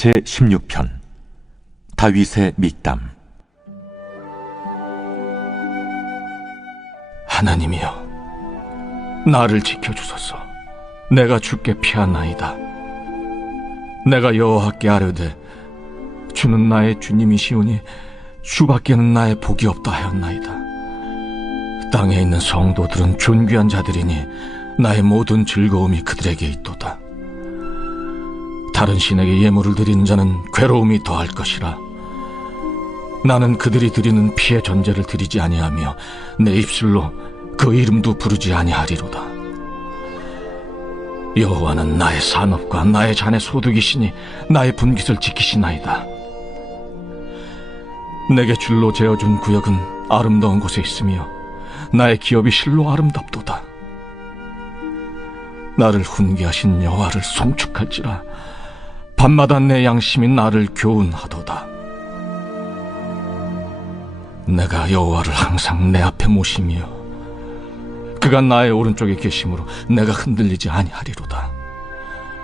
제16편 다윗의 믹담. 하나님이여, 나를 지켜주소서. 내가 주께 피하나이다. 내가 여호와께 아뢰되 주는 나의 주님이시오니 주밖에는 나의 복이 없다 하였나이다. 땅에 있는 성도들은 존귀한 자들이니 나의 모든 즐거움이 그들에게 있도다. 다른 신에게 예물을 드리는 자는 괴로움이 더할 것이라. 나는 그들이 드리는 피의 전제를 드리지 아니하며 내 입술로 그 이름도 부르지 아니하리로다. 여호와는 나의 산업과 나의 잔의 소득이시니 나의 분깃을 지키시나이다. 내게 줄로 재어준 구역은 아름다운 곳에 있으며 나의 기업이 실로 아름답도다. 나를 훈계하신 여호와를 송축할지라. 밤마다 내 양심이 나를 교훈하도다. 내가 여호와를 항상 내 앞에 모시며 그가 나의 오른쪽에 계심으로 내가 흔들리지 아니하리로다.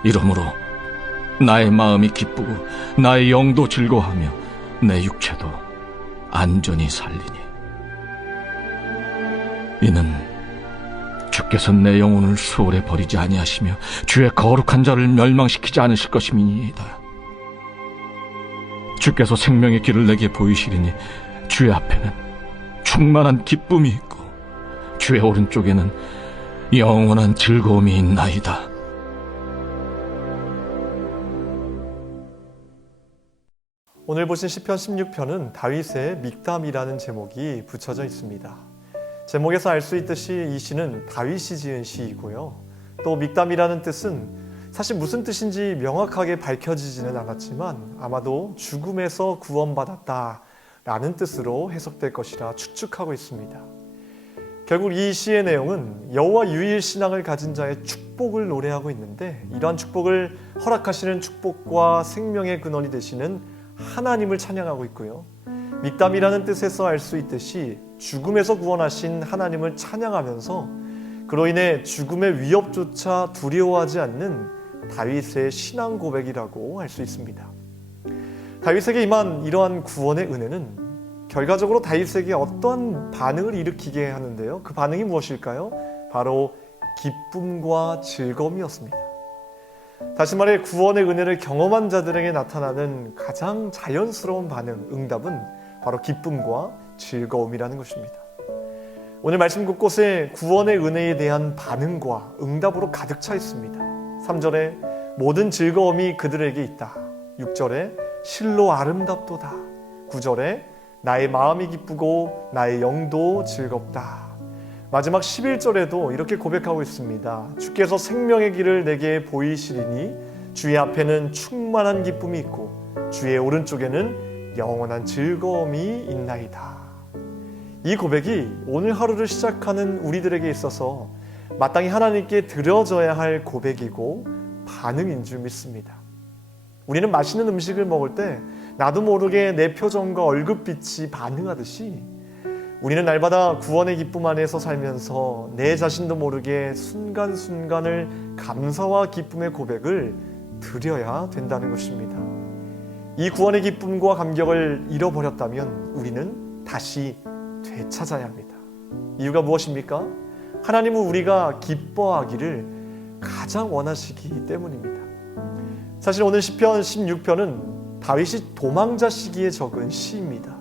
이러므로 나의 마음이 기쁘고 나의 영도 즐거워하며 내 육체도 안전히 살리니, 이는 주께서 내 영혼을 수월에 버리지 아니하시며 주의 거룩한 자를 멸망시키지 않으실 것임이니이다. 주께서 생명의 길을 내게 보이시리니 주의 앞에는 충만한 기쁨이 있고 주의 오른쪽에는 영원한 즐거움이 있나이다. 오늘 보신 시편 16편은 다윗의 믹담이라는 제목이 붙여져 있습니다. 제목에서 알 수 있듯이 이 시는 다윗이 지은 시이고요. 또 믹담이라는 뜻은 사실 무슨 뜻인지 명확하게 밝혀지지는 않았지만 아마도 죽음에서 구원받았다라는 뜻으로 해석될 것이라 추측하고 있습니다. 결국 이 시의 내용은 여호와 유일 신앙을 가진 자의 축복을 노래하고 있는데, 이러한 축복을 허락하시는 축복과 생명의 근원이 되시는 하나님을 찬양하고 있고요. 믹담이라는 뜻에서 알 수 있듯이 죽음에서 구원하신 하나님을 찬양하면서 그로 인해 죽음의 위협조차 두려워하지 않는 다윗의 신앙 고백이라고 할 수 있습니다. 다윗에게 임한 이러한 구원의 은혜는 결과적으로 다윗에게 어떠한 반응을 일으키게 하는데요. 그 반응이 무엇일까요? 바로 기쁨과 즐거움이었습니다. 다시 말해 구원의 은혜를 경험한 자들에게 나타나는 가장 자연스러운 반응, 응답은 바로 기쁨과 즐거움이라는 것입니다. 오늘 말씀 곳곳에 구원의 은혜에 대한 반응과 응답으로 가득 차 있습니다. 3절에 모든 즐거움이 그들에게 있다. 6절에 실로 아름답도다. 9절에 나의 마음이 기쁘고 나의 영도 즐겁다. 마지막 11절에도 이렇게 고백하고 있습니다. 주께서 생명의 길을 내게 보이시리니 주의 앞에는 충만한 기쁨이 있고 주의 오른쪽에는 영원한 즐거움이 있나이다. 이 고백이 오늘 하루를 시작하는 우리들에게 있어서 마땅히 하나님께 드려져야 할 고백이고 반응인 줄 믿습니다. 우리는 맛있는 음식을 먹을 때 나도 모르게 내 표정과 얼굴빛이 반응하듯이 우리는 날마다 구원의 기쁨 안에서 살면서 내 자신도 모르게 순간순간을 감사와 기쁨의 고백을 드려야 된다는 것입니다. 이 구원의 기쁨과 감격을 잃어버렸다면 우리는 다시 되찾아야 합니다. 이유가 무엇입니까? 하나님은 우리가 기뻐하기를 가장 원하시기 때문입니다. 사실 오늘 시편 16편은 다윗이 도망자 시기에 적은 시입니다.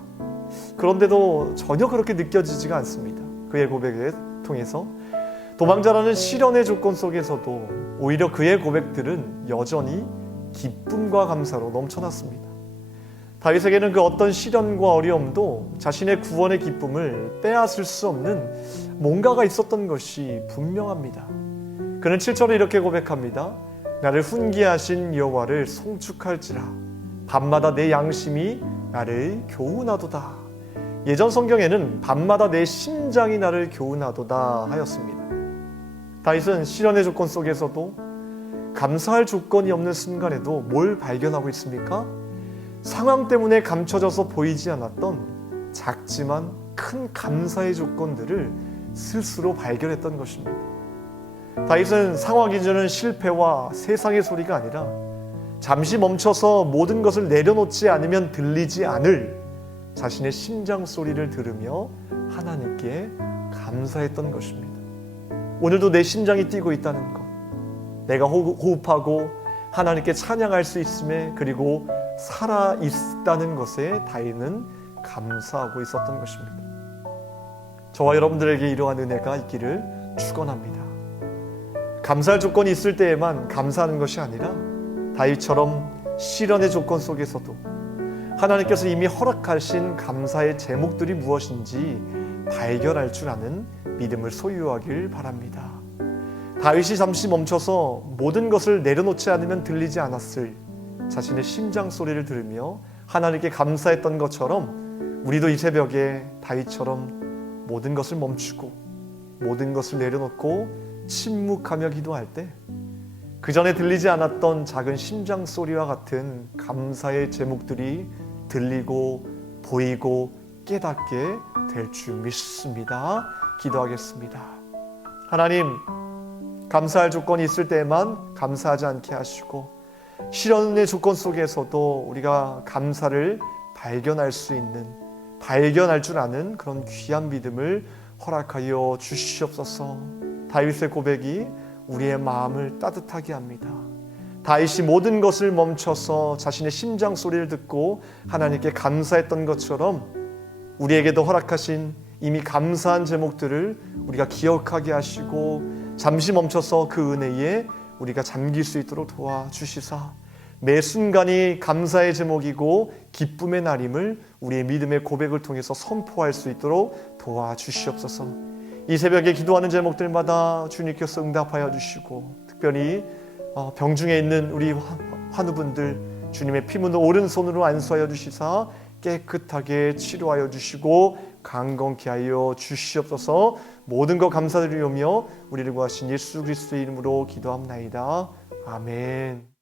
그런데도 전혀 그렇게 느껴지지가 않습니다. 그의 고백을 통해서 도망자라는 시련의 조건 속에서도 오히려 그의 고백들은 여전히 기쁨과 감사로 넘쳐났습니다. 다윗에게는 그 어떤 시련과 어려움도 자신의 구원의 기쁨을 빼앗을 수 없는 뭔가가 있었던 것이 분명합니다. 그는 7절에 이렇게 고백합니다. 나를 훈계하신 여호와를 송축할지라. 밤마다 내 양심이 나를 교훈하도다. 예전 성경에는 밤마다 내 심장이 나를 교훈하도다 하였습니다. 다윗은 시련의 조건 속에서도 감사할 조건이 없는 순간에도 뭘 발견하고 있습니까? 상황 때문에 감춰져서 보이지 않았던 작지만 큰 감사의 조건들을 스스로 발견했던 것입니다. 다윗은 상황이 주는 실패와 세상의 소리가 아니라 잠시 멈춰서 모든 것을 내려놓지 않으면 들리지 않을 자신의 심장 소리를 들으며 하나님께 감사했던 것입니다. 오늘도 내 심장이 뛰고 있다는 것, 내가 호흡하고 하나님께 찬양할 수 있음에, 그리고 살아있다는 것에 다윗은 감사하고 있었던 것입니다. 저와 여러분들에게 이러한 은혜가 있기를 축원합니다. 감사할 조건이 있을 때에만 감사하는 것이 아니라 다윗처럼 시련의 조건 속에서도 하나님께서 이미 허락하신 감사의 제목들이 무엇인지 발견할 줄 아는 믿음을 소유하길 바랍니다. 다윗이 잠시 멈춰서 모든 것을 내려놓지 않으면 들리지 않았을 자신의 심장 소리를 들으며 하나님께 감사했던 것처럼, 우리도 이 새벽에 다윗처럼 모든 것을 멈추고 모든 것을 내려놓고 침묵하며 기도할 때 그 전에 들리지 않았던 작은 심장 소리와 같은 감사의 제목들이 들리고 보이고 깨닫게 될 줄 믿습니다. 기도하겠습니다. 하나님, 감사할 조건이 있을 때에만 감사하지 않게 하시고, 시련의 조건 속에서도 우리가 감사를 발견할 수 있는, 발견할 줄 아는 그런 귀한 믿음을 허락하여 주시옵소서. 다윗의 고백이 우리의 마음을 따뜻하게 합니다. 다윗이 모든 것을 멈춰서 자신의 심장 소리를 듣고 하나님께 감사했던 것처럼 우리에게도 허락하신 이미 감사한 제목들을 우리가 기억하게 하시고, 잠시 멈춰서 그 은혜에 우리가 잠길 수 있도록 도와주시사, 매 순간이 감사의 제목이고 기쁨의 날임을 우리의 믿음의 고백을 통해서 선포할 수 있도록 도와주시옵소서. 이 새벽에 기도하는 제목들마다 주님께서 응답하여 주시고, 특별히 병중에 있는 우리 환우분들 주님의 피 묻은 오른손으로 안수하여 주시사 깨끗하게 치료하여 주시고 강건케 하여 주시옵소서. 모든 것 감사드리오며 우리를 구하신 예수 그리스도의 이름으로 기도합나이다. 아멘.